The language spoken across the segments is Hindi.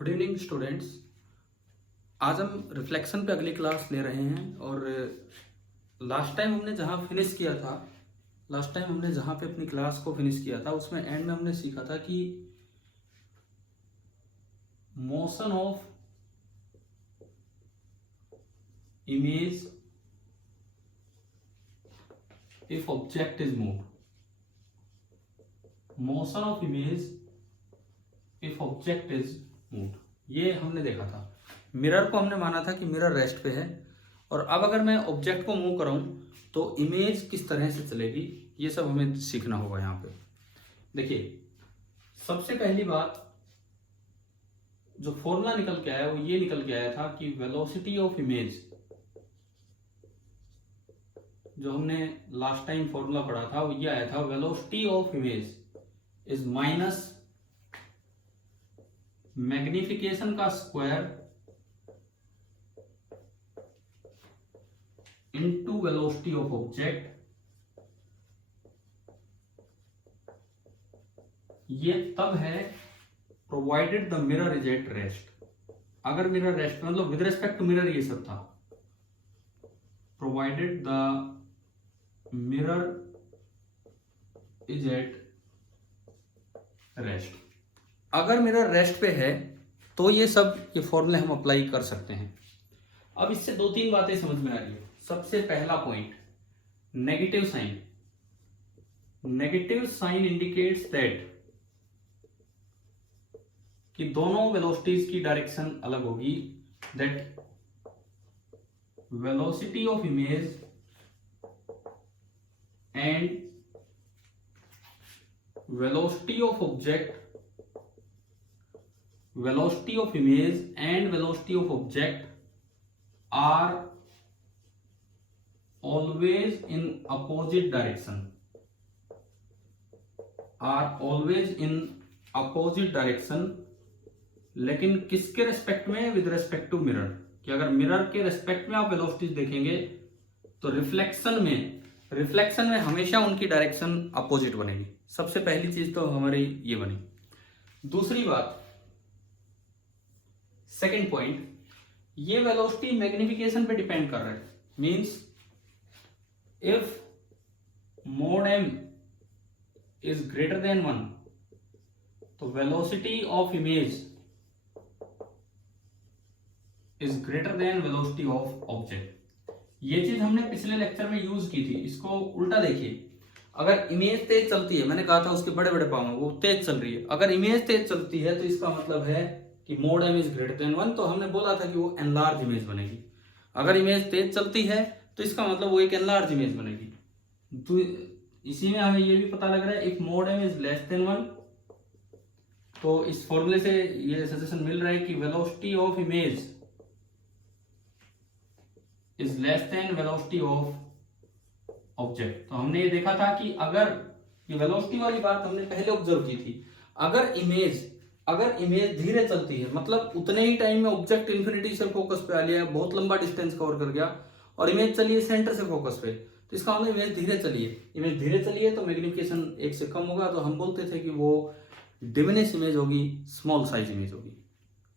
Good evening students. आज हम रिफ्लेक्शन पे अगली क्लास ले रहे हैं और लास्ट टाइम हमने जहाँ पे अपनी क्लास को फिनिश किया था उसमें एंड में हमने सीखा था कि motion of image if object is move, motion of image if object is move, ये हमने देखा था। मिरर को हमने माना था कि मिरर रेस्ट पे है और अब अगर मैं ऑब्जेक्ट को मूव कराऊं तो इमेज किस तरह से चलेगी, ये सब हमें सीखना होगा। यहाँ पे देखिए, सबसे पहली बात जो फॉर्मूला निकल के आया वो ये निकल के आया था कि वेलोसिटी ऑफ इमेज, जो हमने लास्ट टाइम फॉर्मूला पढ़ा था वो ये आया था, velocity of image is minus magnification का square into velocity of object. ये तब है provided the mirror is at rest. अगर मिरर रेस्ट मतलब विद रिस्पेक्ट टू मिरर ये सब था, provided the mirror is at rest. अगर मिरर रेस्ट पे है तो ये फॉर्मूले हम अप्लाई कर सकते हैं। अब इससे दो तीन बातें समझ में आ रही है। सबसे पहला point, negative sign. Negative sign indicates that कि दोनों वेलोसिटीज की डायरेक्शन अलग होगी। That velocity of image and velocity of object, velocity of image and velocity of object are always in opposite direction, लेकिन किसके रेस्पेक्ट में? With respect to mirror. कि अगर मिरर के रेस्पेक्ट में आप वेलोसिटीज देखेंगे तो रिफ्लेक्शन में हमेशा उनकी डायरेक्शन अपोजिट बनेगी। सबसे पहली चीज तो हमारी ये बनी। दूसरी बात, सेकेंड पॉइंट, ये वेलोसिटी मैग्निफिकेशन पे डिपेंड कर रहा है। Means if mode m is greater than 1 तो velocity of image is greater than velocity of object. ये चीज हमने पिछले लेक्चर में यूज की थी। इसको उल्टा देखिए, अगर इमेज तेज चलती है, मैंने कहा था उसके बड़े बड़े पाव वो तेज चल रही है, अगर इमेज तेज चलती है तो इसका मतलब है कि mode m is greater than 1, तो हमने बोला था कि वो एनलार्ज इमेज बनेगी। अगर इमेज तेज चलती है तो इसका मतलब वो एक एनलार्ज इमेज बनेगी। तो इसी में हमें ये भी पता लग रहा है, if mode m is less than 1, तो इस फॉर्मूले से ये सजेशन मिल रहा है कि velocity of image is less than velocity of object. तो हमने ये देखा था कि अगर ये वेलोसिटी वाली बात हमने पहले ऑब्जर्व की थी, अगर इमेज धीरे चलती है मतलब उतने ही टाइम में ऑब्जेक्ट इंफिनिटी से फोकस पे आ लिया, बहुत लंबा डिस्टेंस कवर कर गया, और इमेज चलिए सेंटर से फोकस पे, तो इसका मतलब इमेज धीरे चलिए तो मैग्निफिकेशन 1 से कम होगा, तो हम बोलते थे कि वो डिमिनिश इमेज होगी, स्मॉल साइज इमेज होगी।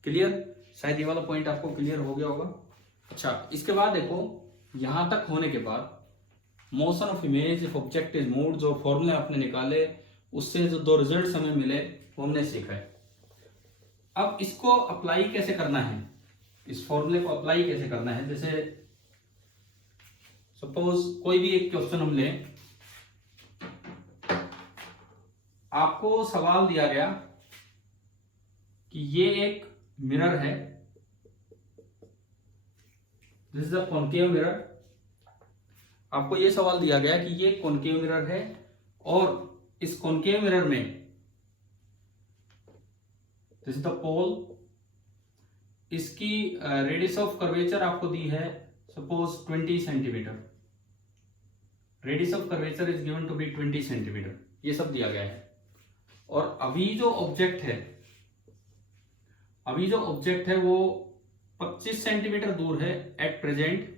क्लियर? शायद ये वाला पॉइंट आपको क्लियर हो गया होगा। अच्छा, इसके बाद देखो, यहां तक होने के बाद motion of image if object is moved, जो फॉर्मूले आपने निकाले उससे जो दो रिजल्ट हमें मिले वो हमने सीखा है। अब इसको अप्लाई कैसे करना है, इस फॉर्मूले को अप्लाई कैसे करना है। जैसे सपोज कोई भी एक क्वेश्चन हम लें, आपको सवाल दिया गया कि ये एक मिरर है, this is a concave mirror. आपको ये सवाल दिया गया कि ये कॉनकेव मिरर है और इस कॉनकेव मिरर में दिस इज द पोल, इसकी रेडियस ऑफ कर्वेचर आपको दी है suppose 20 centimetre. Radius of curvature is given to be 20 centimetre, ये सब दिया गया है। और अभी जो ऑब्जेक्ट है वो 25 सेंटीमीटर दूर है एट प्रेजेंट,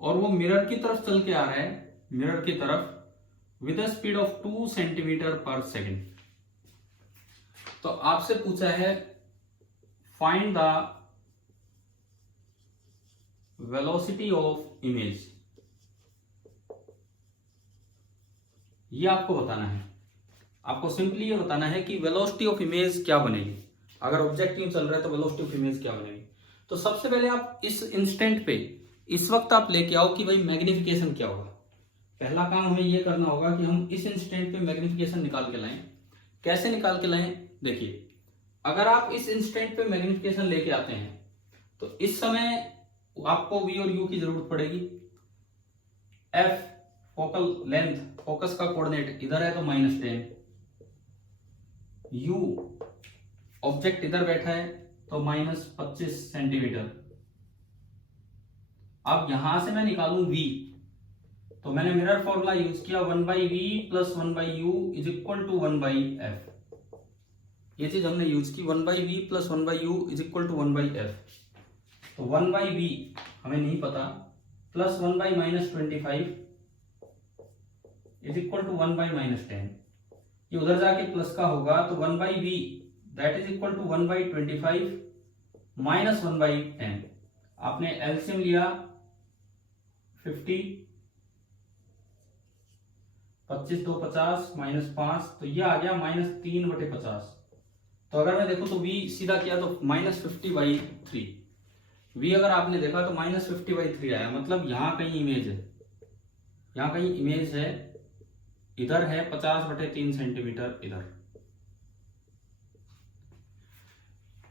और वो मिरर की तरफ चल के आ रहा है, मिरर की तरफ with a speed of 2 centimetre पर सेकेंड। तो आपसे पूछा है find the velocity of image, ये आपको बताना है। आपको सिंपली ये बताना है कि वेलोसिटी ऑफ इमेज क्या बनेगी। अगर ऑब्जेक्ट यूं चल रहा है तो वेलोसिटी ऑफ इमेज क्या बनेगी। तो सबसे पहले आप इस इंस्टेंट पे, इस वक्त आप लेके आओ कि भाई मैग्निफिकेशन क्या होगा। पहला काम हमें ये करना होगा कि हम इस इंस्टेंट पे मैग्निफिकेशन निकाल के लाएं। कैसे निकाल के लाएं? देखिए, अगर आप इस इंस्टेंट पे मैग्निफिकेशन लेके आते हैं तो इस समय आपको वी और यू की जरूरत पड़ेगी। एफ फोकल लेंथ, फोकस का कोऑर्डिनेट इधर है तो -10, यू ऑब्जेक्ट इधर बैठा है तो -25 सेंटीमीटर। अब यहां से मैं निकालूं v, तो मैंने मिरर फॉर्मूला यूज किया 1/v + 1/u is equal to 1/f। ये चीज हमने यूज की 1/v + 1/u is equal to 1/f। तो 1/v हमें नहीं पता, प्लस 1/-25 इज इक्वल टू 1/-10। ये उधर जाके प्लस का होगा तो 1/v that is equal to 1/25 minus 1/10। आपने एलसीएम लिया 50, 25 2 50 -5, तो ये आ गया -3/50। तो अगर मैं देखूं तो v सीधा किया तो -50/3। v अगर आपने देखा तो -50/3 आया, मतलब यहां कहीं इमेज है, यहां कहीं इमेज है, इधर है 50/3 सेंटीमीटर इधर।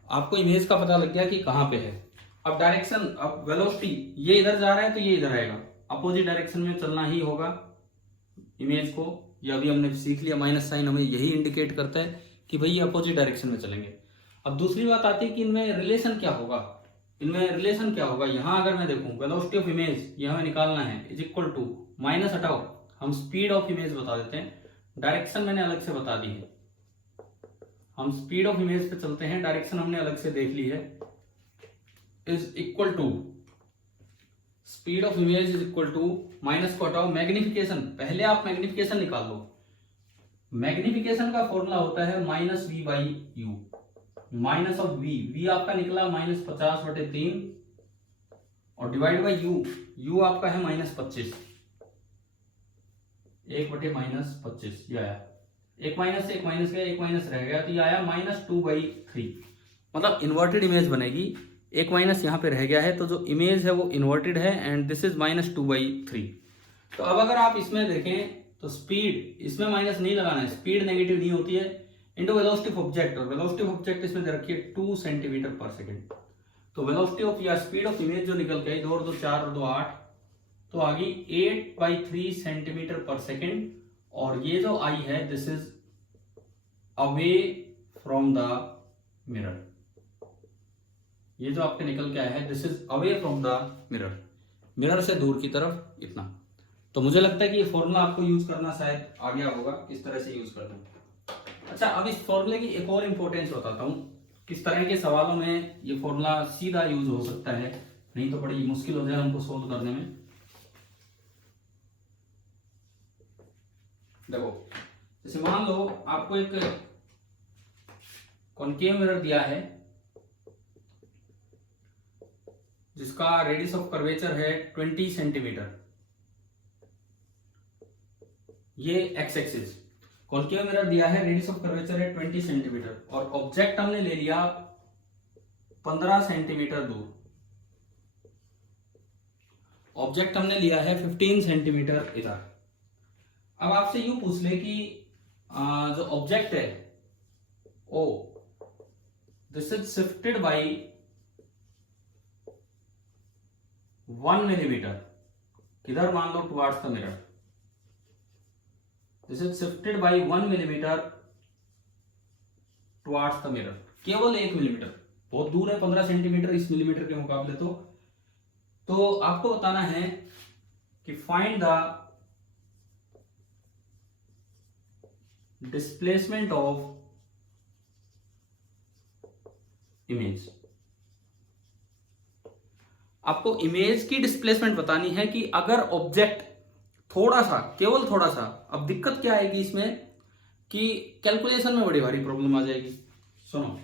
आपको इमेज का पता लग गया कि कहां पे है। अब डायरेक्शन, अब वेलोसिटी, ये इधर जा रहा है तो ये इधर आएगा, अपोजिट डायरेक्शन में चलना ही होगा इमेज को। ये अभी हमने सीख लिया, माइनस साइन हमें यही इंडिकेट करता है कि भाई ये अपोजिट डायरेक्शन में चलेंगे। अब दूसरी बात आती है कि इनमें रिलेशन क्या होगा। इनमें रिलेशन क्या होगा, यहां अगर मैं देखूं वेलोसिटी ऑफ इमेज ये हमें निकालना है, इज इक्वल टू, माइनस हटाओ, हम स्पीड ऑफ इमेज बता देते हैं, डायरेक्शन मैंने अलग से बता दी है। हम स्पीड ऑफ इमेज पे चलते हैं, डायरेक्शन हमने अलग से देख ली है, is equal to, speed of image is equal to, minus को हटाओ, मैग्निफिकेशन, पहले आप मैग्निफिकेशन निकाल लो। मैग्निफिकेशन का फॉर्मूला होता है -v/u, माइनस ऑफ v आपका निकला -50/3 और डिवाइड बाई u आपका है -25, 1/-25 ये आया। एक माइनस से एक माइनस गया, एक माइनस रह गया, तो ये आया -2/3। मतलब इन्वर्टेड इमेज बनेगी, एक माइनस यहाँ पे रह गया है तो जो इमेज है वो इन्वर्टेड है एंड दिस इज -2/3। तो अब अगर आप इसमें देखें तो स्पीड, इसमें माइनस नहीं लगाना है, स्पीड नेगेटिव नहीं होती है, इंटू वेलोसिटी ऑफ ऑब्जेक्ट, और वेलोसिटी ऑफ ऑब्जेक्ट इसमें दे रखी है 2 सेंटीमीटर/सेकंड। तो वेलोसिटी ऑफ या स्पीड ऑफ इमेज जो निकल गई 2 और 2 4 और 2 8, तो आ गई 8/3 सेंटीमीटर/सेकंड। और ये जो आई है this is away from the mirror, ये जो आपके निकल के आया है this is away from the mirror, mirror से दूर की तरफ इतना। तो मुझे लगता है कि ये फॉर्मूला आपको यूज करना शायद आ गया होगा, किस तरह से यूज करना है। अच्छा, अब इस फॉर्मूले की एक और इंपॉर्टेंस बताता हूं, किस तरह के सवालों में ये फॉर्मूला सीधा यूज हो सकता है, नहीं तो बड़ी मुश्किल हो जाए हमको सोल्व करने में। देखो, जैसे मान लो आपको एक कॉनकेव मिरर दिया है जिसका रेडियस ऑफ कर्वेचर है 20 सेंटीमीटर, ये एक्स एक्सिस। कॉनकेव मिरर दिया है, रेडियस ऑफ कर्वेचर है 20 सेंटीमीटर, और ऑब्जेक्ट हमने ले लिया 15 सेंटीमीटर दूर, ऑब्जेक्ट हमने लिया है 15 सेंटीमीटर इधर। अब आपसे यूं पूछ ले कि जो ऑब्जेक्ट है ओ, this is shifted by 1 millimetre, किधर मान लो towards the mirror, this is shifted by 1 millimetre towards the mirror, केवल 1 मिलीमीटर, बहुत दूर है 15 सेंटीमीटर इस मिलीमीटर के मुकाबले। तो आपको बताना है कि find the displacement of image. आपको इमेज की डिस्प्लेसमेंट बतानी है कि अगर ऑब्जेक्ट थोड़ा सा, केवल थोड़ा सा, अब दिक्कत क्या आएगी इसमें कि कैलकुलेशन में बड़ी भारी प्रॉब्लम आ जाएगी। सुनो,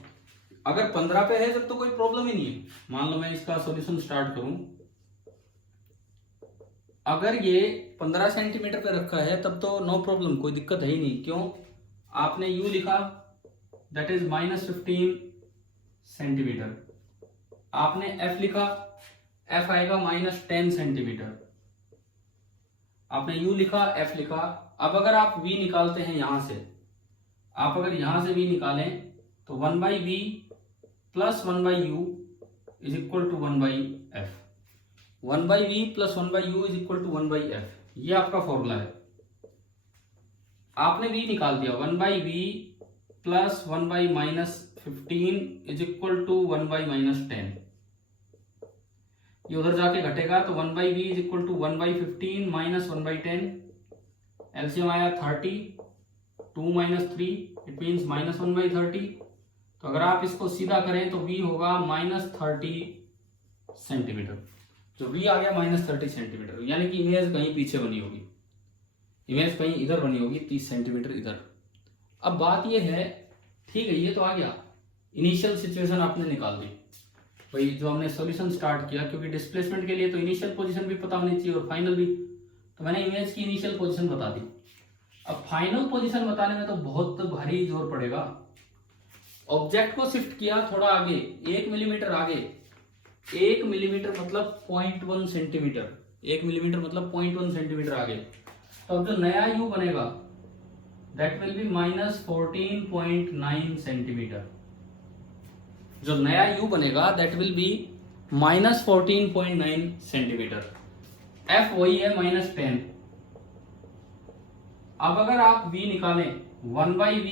अगर 15 पे है जब तो कोई प्रॉब्लम ही नहीं है। मान लो मैं इसका सॉल्यूशन स्टार्ट करूं, अगर ये 15 सेंटीमीटर पे रखा है तब तो नो प्रॉब्लम, कोई दिक्कत है ही नहीं। क्यों? आपने u लिखा, दैट इज -15 सेंटीमीटर। आपने f लिखा, f आएगा -10 सेंटीमीटर। आपने u लिखा, f लिखा। अब अगर आप v निकालते हैं यहां से, आप अगर यहां से v निकालें तो 1/v plus 1/u is equal to 1/f। 1/v plus 1/u is equal to 1/f, ये आपका फॉर्मूला है। आपने v निकाल दिया, 1/v plus 1/-15 is equal to 1/-10। ये उधर जाके घटेगा तो 1/v is equal to 1/15 minus 1/10। LCM आया 30, 2 - 3 इट मीन्स -1/30। तो अगर आप इसको सीधा करें तो v होगा -30 सेंटीमीटर। जो v आ गया -30 सेंटीमीटर, यानी कि इमेज कहीं पीछे बनी होगी, इमेज कहीं इधर बनी होगी, 30 सेंटीमीटर इधर। अब बात ये है, ठीक है ये तो आ गया, इनिशियल सिचुएशन आपने निकाल दी भाई, जो हमने सॉल्यूशन स्टार्ट किया, क्योंकि डिस्प्लेसमेंट के लिए तो इनिशियल पोजीशन भी पता होनी चाहिए और फाइनल भी। तो मैंने इमेज की इनिशियल पोजीशन बता दी। अब फाइनल पोजीशन बताने में तो बहुत भारी जोर पड़ेगा। ऑब्जेक्ट को शिफ्ट किया थोड़ा आगे, 1 मिलीमीटर आगे। 1 मिलीमीटर मतलब 0.1 सेंटीमीटर, 1 मिलीमीटर मतलब 0.1 सेंटीमीटर आगे। तो अब जो नया u बनेगा दैट विल बी -14.9 सेंटीमीटर। जो नया u बनेगा that will B -14.9 centimetre. f वही है -10। अब अगर आप v निकालें, 1/v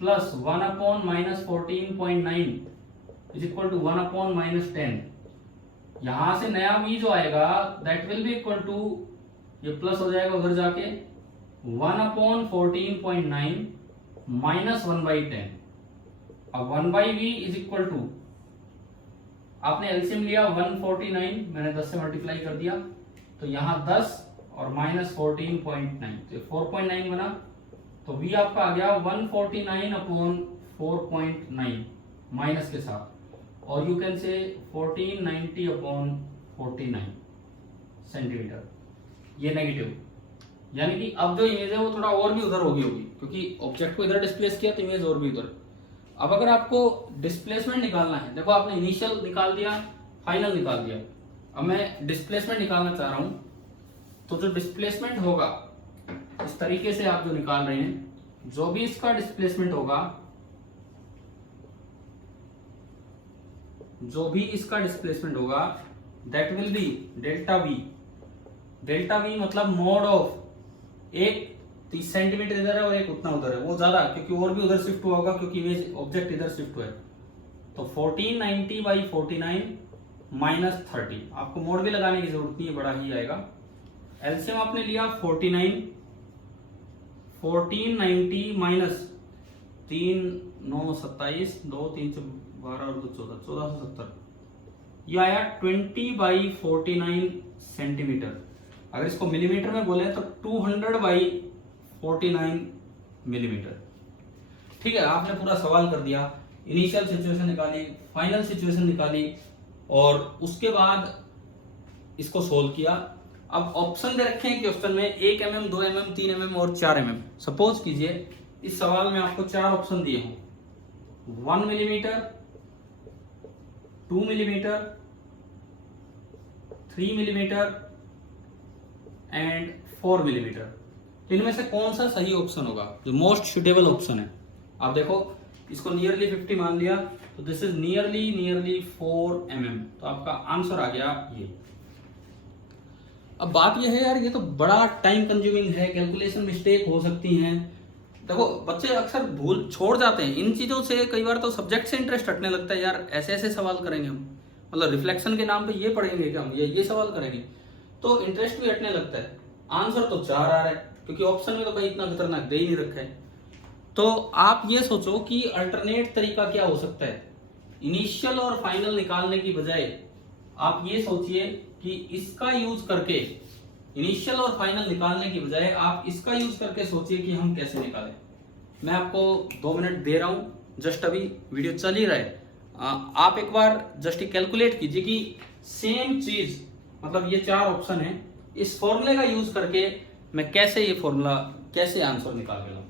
plus 1/-14.9 is equal to 1/-10। यहां से नया v जो आएगा that will be equal to, ये प्लस हो जाएगा उधर जाके, 1/14.9 माइनस 1/10। अब 1/v इज इक्वल टू, आपने एलसीएम लिया 149, मैंने 10 से मल्टीप्लाई कर दिया, तो यहां 10 और -14.9 तो 4.9 बना। तो v आपका आ गया 149/4.9 माइनस के साथ, और यू कैन से 1490/49 सेंटीमीटर। ये नेगेटिव, यानी कि अब जो इमेज है वो थोड़ा और भी उधर होगी, क्योंकि ऑब्जेक्ट को इधर डिस्प्लेस किया तो इमेज और भी उधर। अब अगर आपको डिस्प्लेसमेंट निकालना है, देखो आपने इनिशियल निकाल दिया, फाइनल निकाल दिया, अब मैं डिस्प्लेसमेंट निकालना चाह रहा हूं। तो जो डिस्प्लेसमेंट होगा, इस तरीके से आप जो निकाल रहे हैं, जो भी इसका डिस्प्लेसमेंट होगा, जो भी इसका डिस्प्लेसमेंट होगा that will B delta we. Delta we मतलब मोड ऑफ, एक 30 सेंटीमीटर इधर है और एक उतना उधर है, वो ज्यादा क्योंकि और भी उधर शिफ्ट हुआ होगा, क्योंकि इमेज ऑब्जेक्ट इधर शिफ्ट हुआ है। तो 1490/49 माइनस 30, आपको मोड भी लगाने की जरूरत नहीं है, बड़ा ही आएगा। एलसीएम आपने लिया 49, 1490 माइनस 3 9 27, 2 3 12 और 2 14, 1470, ये आया 20/49 सेंटीमीटर। अगर इसको मिलीमीटर में बोले तो 200/49 मिलीमीटर। ठीक है, आपने पूरा सवाल कर दिया, इनिशियल सिचुएशन निकाली, फाइनल सिचुएशन निकाली, और उसके बाद इसको सोल्व किया। अब ऑप्शन दे रखे हैं कि ऑप्शन में 1 mm, 2 mm, 3 mm और 4 mm। सपोज कीजिए इस सवाल में आपको 4 ऑप्शन दिए हों, 1 millimetre, 2 millimetre, 3 millimetre and 4 millimetre. इनमें से कौन सा सही ऑप्शन होगा, जो मोस्ट सुटेबल ऑप्शन है? आप देखो, इसको नियरली 50 मान लिया, तो दिस इज नियरली 4 mm। तो आपका आंसर आ गया ये। अब बात ये है यार, ये तो बड़ा टाइम कंज्यूमिंग है, कैलकुलेशन मिस्टेक हो सकती हैं। देखो बच्चे अक्सर भूल छोड़ जाते हैं इन चीजों से, कई बार तो सब्जेक्ट से इंटरेस्ट हटने लगता है, यार ऐसे ऐसे सवाल करेंगे हम, मतलब रिफ्लेक्शन के नाम पे ये पढ़ेंगे क्या हम, ये सवाल करेंगे, तो इंटरेस्ट भी हटने लगता है। आंसर तो 4 आ रहा है, क्योंकि ऑप्शन में तो कहीं इतना खतरनाक दे ही नहीं रखा है। तो आप ये सोचो कि अल्टरनेट तरीका क्या हो सकता है। इनिशियल और फाइनल निकालने की बजाय आप ये सोचिए कि इसका यूज करके, इनिशियल और फाइनल निकालने की बजाय आप इसका यूज करके सोचिए कि हम कैसे निकालें। मैं आपको 2 मिनट दे रहा हूं, जस्ट अभी वीडियो चल ही रहा है, आप एक बार जस्ट कैलकुलेट कीजिए कि सेम चीज, मतलब ये 4 ऑप्शन है, इस फॉर्मूले का यूज करके मैं कैसे ये फॉर्मूला, कैसे आंसर निकाल के लाऊं।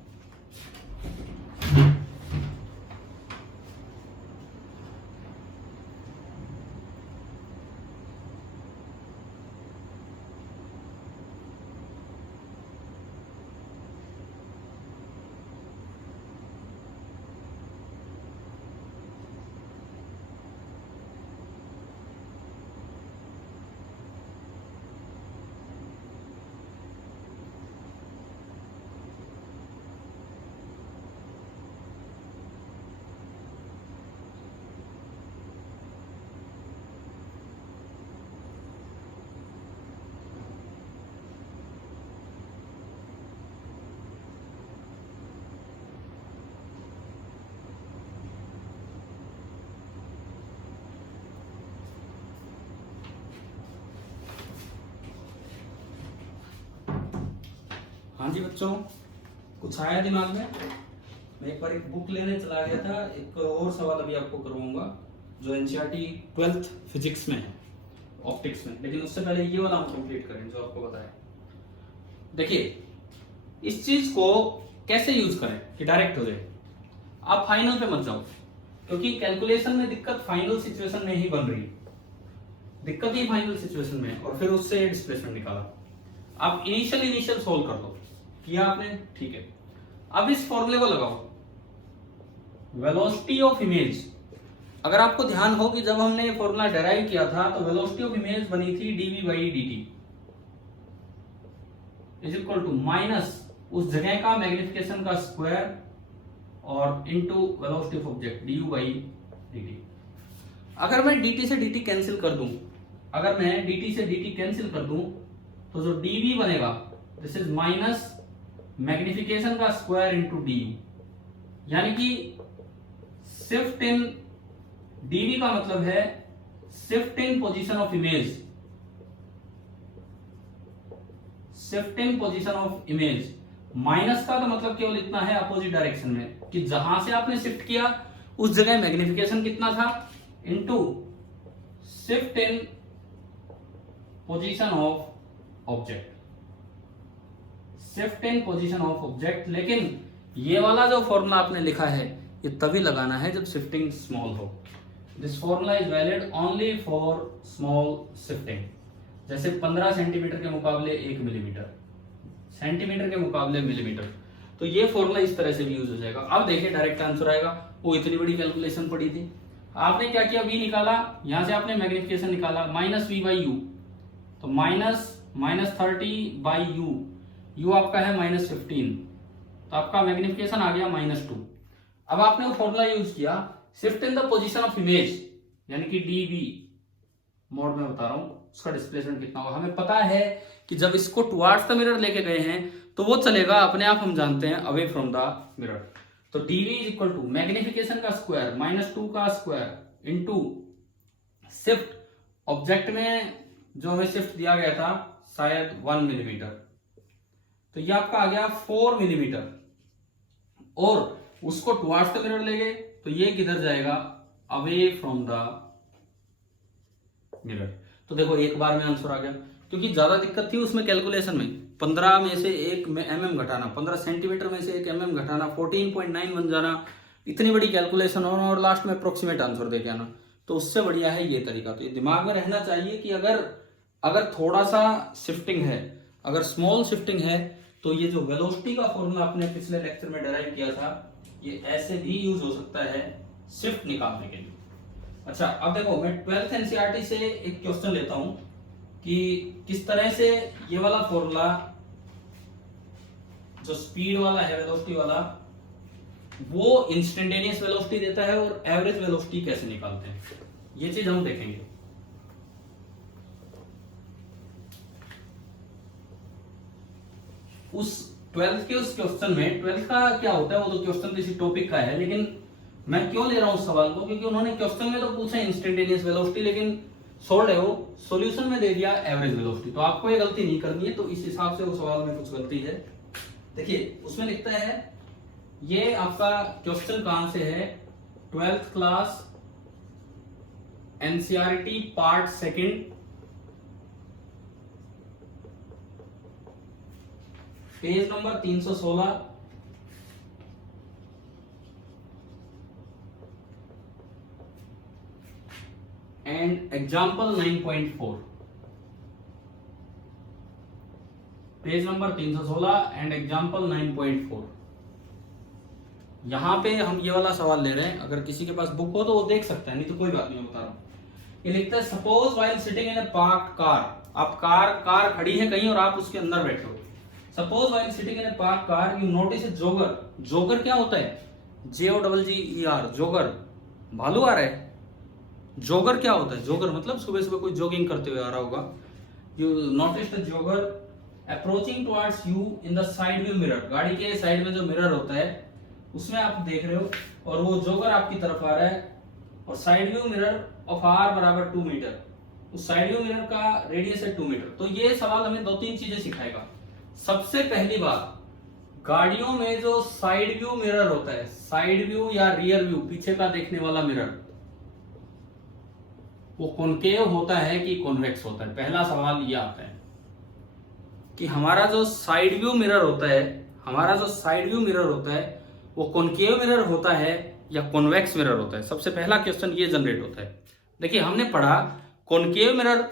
हाँ जी बच्चों, कुछ आया दिमाग में? मैं एक बार एक बुक लेने चला गया था, एक और सवाल अभी आपको करवाऊंगा जो एनसीईआरटी 12th फिजिक्स में है, ऑप्टिक्स में, लेकिन उससे पहले ये वाला हम कंप्लीट करें जो आपको बताया। देखिए, इस चीज को कैसे यूज करें कि डायरेक्ट हो जाए। आप फाइनल पे मत जाओ, क्योंकि कैलकुलेशन में दिक्कत फाइनल सिचुएशन में ही बन रही है, दिक्कत ही फाइनल सिचुएशन में है, और फिर उससे डिस्प्लेसमेंट निकाला। आप इनिशियल सोल्व कर लो, किया आपने, ठीक है। अब इस फॉर्मूले को लगाओ, वेलोसिटी ऑफ इमेज। अगर आपको ध्यान हो कि जब हमने ये फॉर्मूला डेराइव किया था तो वेलोसिटी ऑफ इमेज बनी थी dv by dt is equal to minus उस जगह का मैग्निफिकेशन का स्क्वायर और into velocity of object du by dt। अगर मैं dt से dt कैंसिल कर दूं, अगर मैं dt से dt कैंसिल कर दूं तो जो dv बनेगा दिस इज माइनस मैग्निफिकेशन का स्क्वायर इनटू du, यानी कि शिफ्ट इन dv का मतलब है shift in position of image, shift in position of image. Minus का तो मतलब केवल इतना है अपोजिट डायरेक्शन में, कि जहां से आपने शिफ्ट किया उस जगह मैग्निफिकेशन कितना था, into shift in position of object, shift in position of object. लेकिन ये वाला जो फॉर्मूला आपने लिखा है ये तभी लगाना है जब शिफ्टिंग स्मॉल हो। This formula is valid only for small shifting, जैसे 15 सेंटीमीटर के मुकाबले 1 मिलीमीटर, सेंटीमीटर के मुकाबले मिलीमीटर। तो ये फॉर्मूला इस तरह से भी यूज हो जाएगा। अब देखिए डायरेक्ट आंसर आएगा। वो इतनी बड़ी कैलकुलेशन पड़ी थी, आपने क्या किया, v निकाला, यहां से आपने मैग्निफिकेशन निकाला माइनस v बाई यू, तो माइनस 30 बाई यू, यू आपका है -15, तो आपका मैग्निफिकेशन आ गया -2। अब आपने वो फॉर्मूला यूज किया, shift in the position of image, यानी कि dv मोड में बता रहा हूं, उसका डिस्प्लेसमेंट कितना होगा। हमें पता है कि जब इसको टुवर्ड्स द मिरर लेके गए हैं तो वो चलेगा अपने आप, हम जानते हैं, अवे फ्रॉम द मिरर। तो dv is equal to magnification का स्क्वायर -2 का स्क्वायर इनटू शिफ्ट, ऑब्जेक्ट में जो हमें शिफ्ट दिया गया था शायद 1 मिलीमीटर, तो ये आपका आ गया 4 मिलीमीटर, और उसको टुवर्ड्स द मिरर ले गए तो ये किधर जाएगा, अवे फ्रॉम द मिरर। तो देखो एक बार में आंसर आ गया, क्योंकि ज्यादा दिक्कत थी उसमें कैलकुलेशन में। 15 में से 1 mm घटाना, 15 सेंटीमीटर में से 1 mm घटाना, 14.9 बन जाना, इतनी बड़ी कैलकुलेशन होना और लास्ट में अप्रोक्सीमेट आंसर दे के आना। तो उससे बढ़िया है ये तरीका। तो ये दिमाग में रहना चाहिए कि अगर थोड़ा सा शिफ्टिंग है, अगर स्मॉल शिफ्टिंग है, तो ये जो वेलोसिटी का फॉर्मूला आपने पिछले लेक्चर में डेराइव किया था ये ऐसे भी यूज हो सकता है शिफ्ट निकालने के लिए। अच्छा, अब देखो मैं 12th एनसीईआरटी से एक क्वेश्चन लेता हूं कि किस तरह से ये वाला फॉर्मूला जो स्पीड वाला है, वेलोसिटी वाला, वो इंस्टेंटेनियस वेलोसिटी देता है और एवरेज वेलोसिटी कैसे निकालते हैं, ये चीज हम देखेंगे। उस 12th के उस क्वेश्चन में, 12th का क्या होता है वो तो क्वेश्चन किसी टॉपिक का है, लेकिन मैं क्यों ले रहा हूं उस सवाल को, क्योंकि उन्होंने क्वेश्चन में तो पूछा इंस्टेंटेनियस वेलोसिटी, लेकिन सोल्व है वो, सॉल्यूशन में दे दिया एवरेज वेलोसिटी। तो आपको ये गलती नहीं करनी है, तो इस हिसाब से वो सवाल में कुछ गलती है। देखिए उसमें लिखता है ये आपका क्वेश्चन कहां से है, 12th class NCERT part second, page number 316 and example 9.4, page number 316 and example 9.4। यहां पे हम ये वाला सवाल ले रहे हैं, अगर किसी के पास बुक हो तो वो देख सकता है, नहीं तो कोई बात नहीं, मैं बता रहा हूं। ये लिखता है suppose while sitting in a parked car, आप कार खड़ी है कहीं और आप उसके अंदर बैठे हो। Suppose while sitting in a parked car you notice a jogger. Jogger क्या होता है, JOGGER, जोगर, भालू आ रहा है। जोगर क्या होता है, जोगर मतलब सुबह सुबह कोई जॉगिंग करते हुए आ रहा होगा। You notice the jogger approaching towards you in the side view mirror, गाड़ी के साइड में जो मिरर होता है उसमें आप देख रहे हो और वो जोगर आपकी तरफ आ रहा है, और side view mirror of R बराबर 2 मीटर, उस साइड व्यू मिरर का रेडियस है 2 मीटर। तो ये सवाल हमें 2-3 चीजें सिखाएगा। सबसे पहली बात, गाड़ियों में जो साइड व्यू मिरर होता है, साइड व्यू या रियर व्यू, पीछे का देखने वाला मिरर, वो कॉनकेव होता है कि कॉन्वेक्स होता है। पहला सवाल ये आता है कि हमारा जो साइड व्यू मिरर होता है, हमारा जो साइड व्यू मिरर होता है वो कॉनकेव मिरर होता है या कॉन्वेक्स मिरर होता है। सबसे पहला क्वेश्चन ये जनरेट होता है। देखिए हमने पढ़ा कॉनकेव मिरर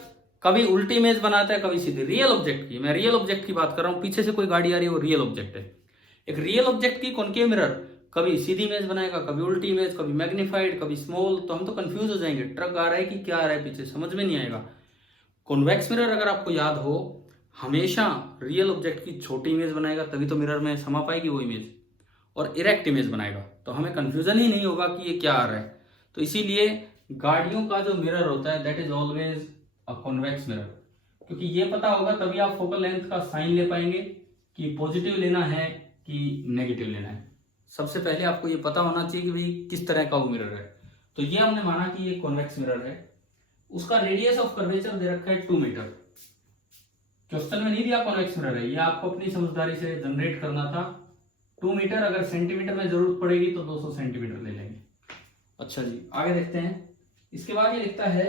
कभी उल्टी इमेज बनाता है, कभी सीधी। रियल ऑब्जेक्ट की, मैं रियल ऑब्जेक्ट की बात कर रहा हूं, पीछे से कोई गाड़ी आ रही है वो रियल ऑब्जेक्ट है। एक रियल ऑब्जेक्ट की कॉनकेव मिरर कभी सीधी इमेज बनाएगा, कभी उल्टी इमेज, कभी मैग्नीफाइड, कभी स्मॉल, तो हम तो कंफ्यूज हो जाएंगे, ट्रक आ रहा है कि क्या आ रहा है पीछे, समझ में नहीं आएगा। कॉन्वेक्स मिरर अगर आपको याद हो, हमेशा रियल ऑब्जेक्ट की छोटी इमेज बनाएगा, तभी तो मिरर में समा पाएगी वो इमेज, और इरेक्ट इमेज बनाएगा, तो हमें कंफ्यूजन ही नहीं होगा कि ये क्या आ रहा है। तो इसीलिए गाड़ियों का जो मिरर होता है that is always a convex mirror, क्योंकि ये पता होगा तभी आप फोकल लेंथ का साइन ले पाएंगे कि पॉजिटिव लेना है कि नेगेटिव लेना है। सबसे पहले आपको ये पता होना चाहिए कि भाई किस तरह का वो मिरर है। तो ये हमने माना कि ये कॉन्वेक्स मिरर है, उसका रेडियस ऑफ कर्वेचर दे रखा है 2 मीटर। क्वेश्चन में नहीं दिया कॉन्वेक्स मिरर है, ये आपको अपनी समझदारी से जनरेट करना था। 2 मीटर, अगर सेंटीमीटर में जरूरत पड़ेगी तो 200 सेंटीमीटर ले लेंगे। अच्छा जी, आगे देखते हैं। इसके बाद ये लिखता है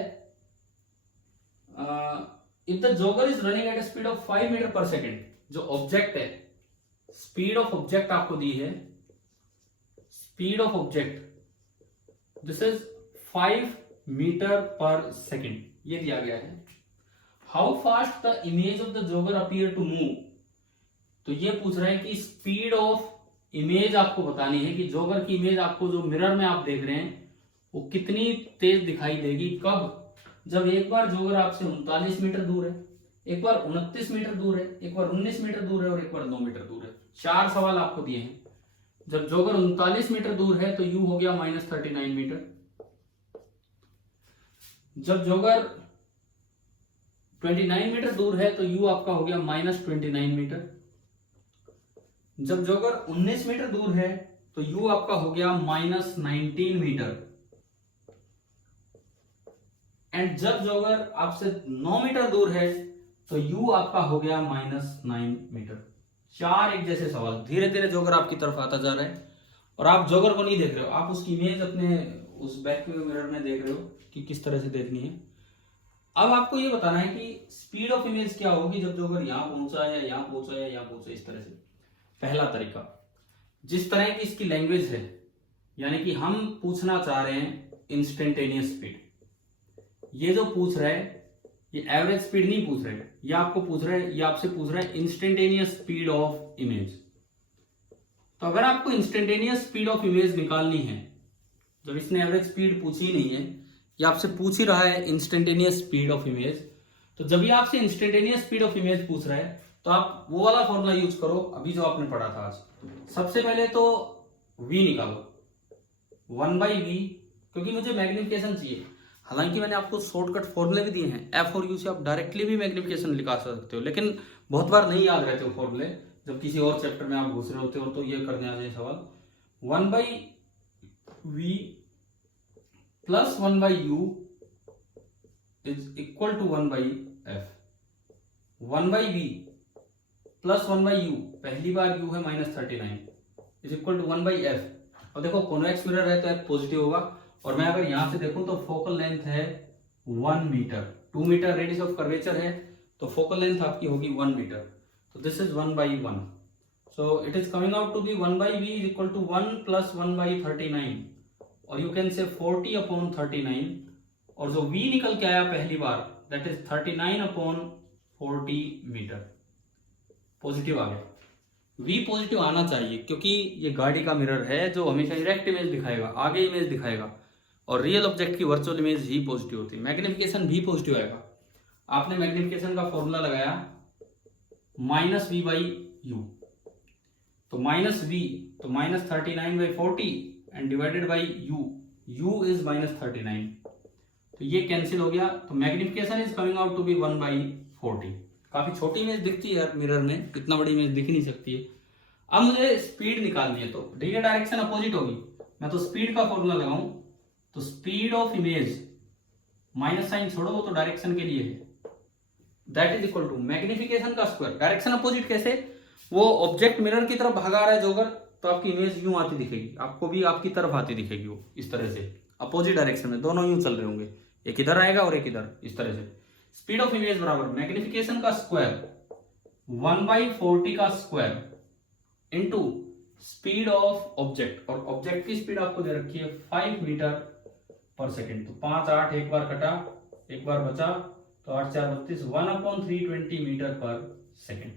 if the jogger is running at speed of 5 metre per second, जो ऑब्जेक्ट है, स्पीड ऑफ ऑब्जेक्ट आपको दी है, speed of object this is 5 metre per second, ये दिया गया है। How fast the image of the jogger appear to move, तो ये पूछ रहा है कि स्पीड ऑफ इमेज आपको बतानी है कि जोगर की इमेज आपको जो मिरर में आप देख रहे हैं वो कितनी तेज दिखाई देगी, कब, जब एक बार जोगर आपसे 39 मीटर दूर है, एक बार 29 मीटर दूर है, एक बार 19 मीटर दूर है और एक बार 9 मीटर दूर है। 4 सवाल आपको दिए हैं। जब जोगर 39 मीटर दूर है तो यू हो गया -39 मीटर। जब जोगर 29 मीटर दूर है तो यू आपका हो गया -29 मीटर। जब जोगर 19 मीटर दूर है तो यू आपका हो गया -19 मीटर। एंड जब जोगर आपसे 9 मीटर दूर है तो यू आपका हो गया -9 मीटर। 4 एक जैसे सवाल, धीरे धीरे जोगर आपकी तरफ आता जा रहा है और आप जोगर को नहीं देख रहे हो, आप उसकी इमेज अपने उस बैक मिरर में देख रहे हो कि किस तरह से देखनी है। अब आपको ये बताना है कि स्पीड ऑफ इमेज क्या होगी जब जोगर यहां पहुंचा या यहां पहुंचा या यहां पहुंचा, इस तरह से। पहला तरीका, जिस तरह की इसकी लैंग्वेज है, यानी कि हम पूछना चाह रहे हैं इंस्टेंटेनियस स्पीड, ये जो पूछ रहा है ये एवरेज स्पीड नहीं पूछ रहे, ये आपको पूछ रहा है, ये आपसे पूछ रहा है इंस्टेंटेनियस स्पीड ऑफ इमेज। तो अगर आपको इंस्टेंटेनियस स्पीड ऑफ इमेज निकालनी है, जब इसने एवरेज स्पीड पूछी ही नहीं है, ये आपसे पूछ ही रहा है इंस्टेंटेनियस स्पीड ऑफ इमेज, तो जब ये आपसे इंस्टेंटेनियस स्पीड ऑफ इमेज पूछ रहा है तो आप वो वाला फॉर्मूला यूज करो अभी जो आपने पढ़ा था आज। सबसे पहले तो v निकालो, 1/v, क्योंकि मुझे मैग्निफिकेशन चाहिए। हालांकि मैंने आपको शॉर्टकट फॉर्मूले भी दिए हैं, F और U से आप डायरेक्टली भी मैग्निफिकेशन निकाल सकते हो, लेकिन बहुत बार नहीं याद रहते हो फॉर्मूले, जब किसी और चैप्टर में आप घुस रहे होते हो तो ये करने आ जाए सवाल। 1/v plus 1/u is equal to 1/f। 1/v plus 1/u, पहली बार u है -39, इज इक्वल टू 1/f। और देखो कॉन्वेक्स मिरर है तो f पॉजिटिव होगा, और मैं अगर यहां से देखूं तो फोकल लेंथ है 1 metre, 2 metre radius of curvature है, तो फोकल लेंथ आपकी होगी 1 मीटर, तो this is 1/1। So it is coming out to be 1/v is equal to 1 + 1/39, और यू कैन से 40/39, और जो v निकल के आया पहली बार दैट इज 39/40 मीटर, पॉजिटिव आ गया। v पॉजिटिव आना चाहिए क्योंकि ये गाड़ी का मिरर है जो हमेशा डायरेक्ट इमेज दिखाएगा, आगे इमेज दिखाएगा, और रियल ऑब्जेक्ट की वर्चुअल इमेज ही पॉजिटिव होती है। मैग्निफिकेशन भी पॉजिटिव आएगा। आपने मैग्निफिकेशन का फॉर्मूला लगाया -v/u, तो -v तो -39/40 and divided by u is -39, तो ये कैंसिल हो गया, तो magnification is coming out to be 1/40। काफी छोटी इमेज दिखती है यार मिरर में, इतना बड़ी इमेज दिख नहीं सकती है। अब मुझे स्पीड निकालनी है, तो डी की डायरेक्शन अपोजिट होगी, मैं तो स्पीड का फॉर्मूला लगाऊं, तो speed of image minus sign छोड़ो, वो तो डायरेक्शन के लिए है, that is equal to magnification का स्क्वायर। डायरेक्शन अपोजिट कैसे, वो ऑब्जेक्ट मिरर की तरफ भागा रहा है जो, अगर तो आपकी इमेज यूं आती दिखेगी, आपको भी आपकी तरफ आती दिखेगी, वो इस तरह से अपोजिट डायरेक्शन में, दोनों यूं चल रहे होंगे, एक इधर आएगा और एक इधर, इस तरह से। स्पीड ऑफ इमेज बराबर मैग्निफिकेशन का स्क्वायर 1/40 का square into speed of object, और ऑब्जेक्ट की स्पीड आपको दे रखी है 5 मीटर पर सेकेंड, तो 5 8 एक बार कटा, एक बार बचा, तो 8 4 32, 1/320 मीटर पर सेकेंड।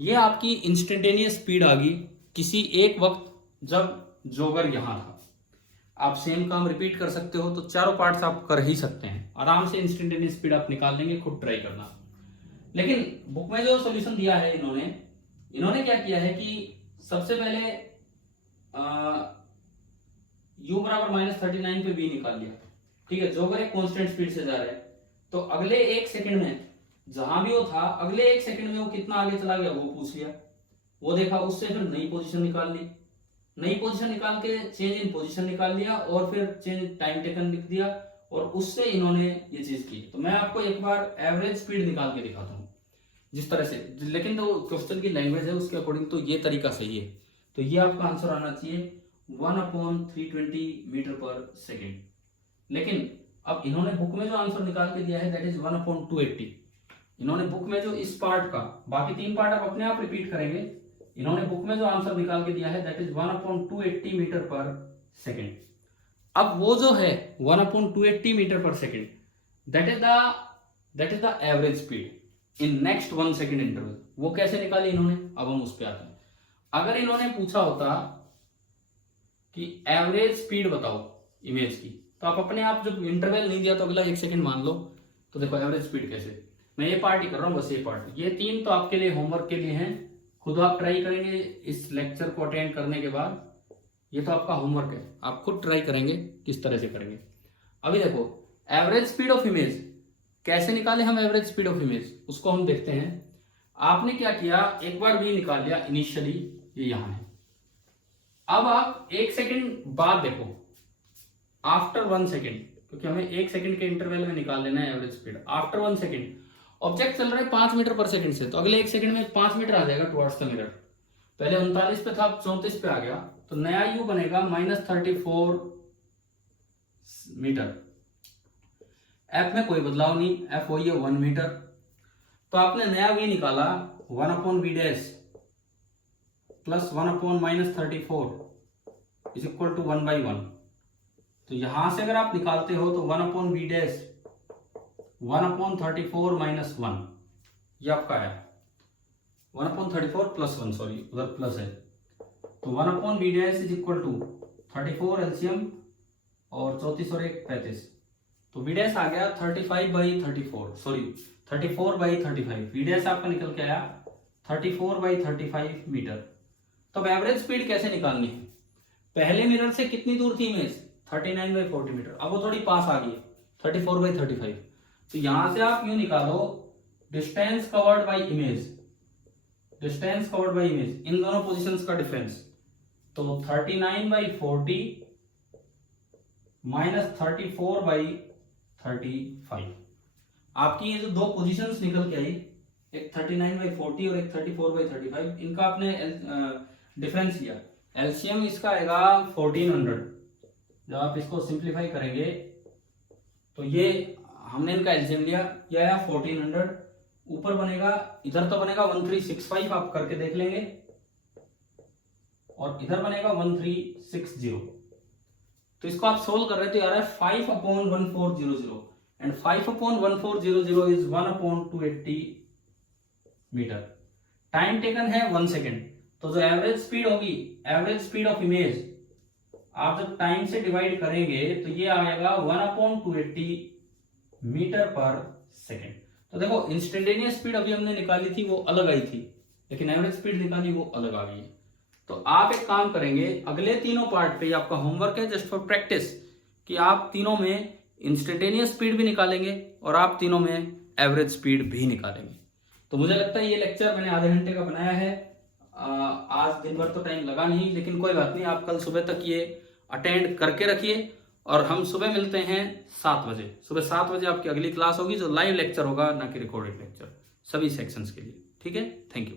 ये आपकी इंस्टेंटेनियस स्पीड आ गई किसी एक वक्त जब जोगर यहां था। आप सेम काम रिपीट कर सकते हो, तो चारों पार्ट्स आप कर ही सकते हैं आराम से, इंस्टेंटेनियस स्पीड आप निकाल लेंगे, खुद ट्राई करना। लेकिन बुक में जो सॉल्यूशन दिया है इन्होंने क्या किया है कि सबसे पहले u बराबर -39 पे v निकाल लिया, ठीक है, जोगर एक कांस्टेंट स्पीड से जा रहा है, तो अगले एक सेकंड में जहां भी वो था, अगले एक सेकंड में वो कितना आगे चला गया वो पूछ लिया, वो देखा, उससे फिर नई पोजीशन निकाल ली, नई पोजीशन निकाल के चेंज इन पोजीशन निकाल लिया, और फिर चेंज टाइम टेकन लिख दिया, और उससे इन्होंने ये चीज की। तो मैं आपको एक बार एवरेज स्पीड निकाल के दिखाता हूँ जिस तरह से, लेकिन तो क्वेश्चन की लैंग्वेज है उसके अकॉर्डिंग तो ये तरीका सही है, तो ये आपका आंसर आना चाहिए 1/320 मीटर पर सेकेंड। लेकिन अब इन्होंने बुक में जो आंसर निकाल के दिया है दैट इज 1/280। इन्होंने बुक में जो इस पार्ट का, बाकी 3 पार्ट आप अपने आप रिपीट करेंगे, इन्होंने बुक में जो आंसर निकाल के दिया है that is 1/280 metre per second. अब वो जो है 1/280 metre per second, that is the average speed in next 1 second interval. वो कैसे निकाली इन्होंने, अब हम उस पर आते हैं। अगर इन्होंने पूछा होता कि एवरेज स्पीड बताओ इमेज की, तो आप अपने आप, जब इंटरवल नहीं दिया तो अगला 1 सेकेंड मान लो, तो देखो एवरेज स्पीड कैसे, मैं ये पार्ट ही कर रहा हूं, बस ये पार्ट, ये 3 तो आपके लिए होमवर्क के लिए हैं, खुद आप ट्राई करेंगे इस लेक्चर को अटेंड करने के बाद, ये तो आपका होमवर्क है, आप खुद ट्राई करेंगे किस तरह से करेंगे। अभी देखो एवरेज स्पीड ऑफ इमेज कैसे निकाले हम, एवरेज स्पीड ऑफ इमेज उसको हम देखते हैं। आपने क्या किया, एक बार भी निकाल लिया इनिशियली, ये यहां है, अब आप 1 सेकेंड बाद देखो, आफ्टर 1 सेकेंड, क्योंकि हमें 1 सेकेंड के इंटरवल में निकाल लेना है average speed. After 1 second object चल रहा है 5 मीटर पर सेकंड से, तो अगले 1 सेकंड में 5 मीटर आ जाएगा टुवर्ड्स द मिरर, पहले 39 पे था, अब 34 पे आ गया, तो नया u बनेगा -34 मीटर। f में कोई बदलाव नहीं, f वही है 1 मीटर, तो आपने नया v निकाला 1/v dash plus 1/-34 is equal to 1/1। तो यहां से अगर आप निकालते हो तो 1/v डैश 1/34 - 1, ये आपका आया 1/34 + 1, सॉरी उधर प्लस है, तो 1/v dash is equal to 34 LCM और 34 और 1 35, तो v डैश आ गया 35/34, सॉरी 34/35, v डैश आपका निकल के आया 34/35 मीटर। तो अब एवरेज स्पीड कैसे निकालनी है, पहले मिरर से कितनी दूर थी इमेज 39/40 मीटर, अब वो थोड़ी पास आ गई 34/35, तो यहां से आप यूं निकालो distance covered by image, distance covered by image, इन दोनों पोजीशंस का डिफरेंस, तो 39/40 - 34/35, आपकी ये जो दो पोजीशंस निकल के आई, एक 39/40 और एक 34/35, इनका आपने डिफरेंस लिया, एलसीएम इसका आएगा 1400। जब आप इसको सिंप्लीफाई करेंगे तो ये हमने इनका एलसीएम लिया, यह आया 1400, ऊपर बनेगा, इधर तो बनेगा 1365, आप करके देख लेंगे, और इधर बनेगा 1360। तो इसको आप सोल्व कर रहे हैं तो यार 5/1400, and 5/1400 is 1/280 metre. Time taken है 1 सेकेंड। तो जो एवरेज स्पीड होगी, एवरेज स्पीड ऑफ इमेज, आप जब टाइम से डिवाइड करेंगे तो ये आएगा 1/280 मीटर पर सेकेंड। तो देखो इंस्टेंटेनियस स्पीड अभी हमने निकाली थी वो अलग आई थी, लेकिन एवरेज स्पीड निकाली वो अलग आ गई है। तो आप एक काम करेंगे, अगले तीनों पार्ट पे आपका होमवर्क है जस्ट फॉर प्रैक्टिस, कि आप तीनों में इंस्टेंटेनियस स्पीड भी निकालेंगे और आप तीनों में एवरेज स्पीड भी निकालेंगे। तो मुझे लगता है ये लेक्चर मैंने आधे घंटे का बनाया है। आज दिन भर तो टाइम लगा नहीं, लेकिन कोई बात नहीं, आप कल सुबह तक ये अटेंड करके रखिए, और हम सुबह मिलते हैं 7 बजे। सुबह 7 बजे आपकी अगली क्लास होगी, जो लाइव लेक्चर होगा, ना कि रिकॉर्डेड लेक्चर, सभी सेक्शंस के लिए। ठीक है, थैंक यू।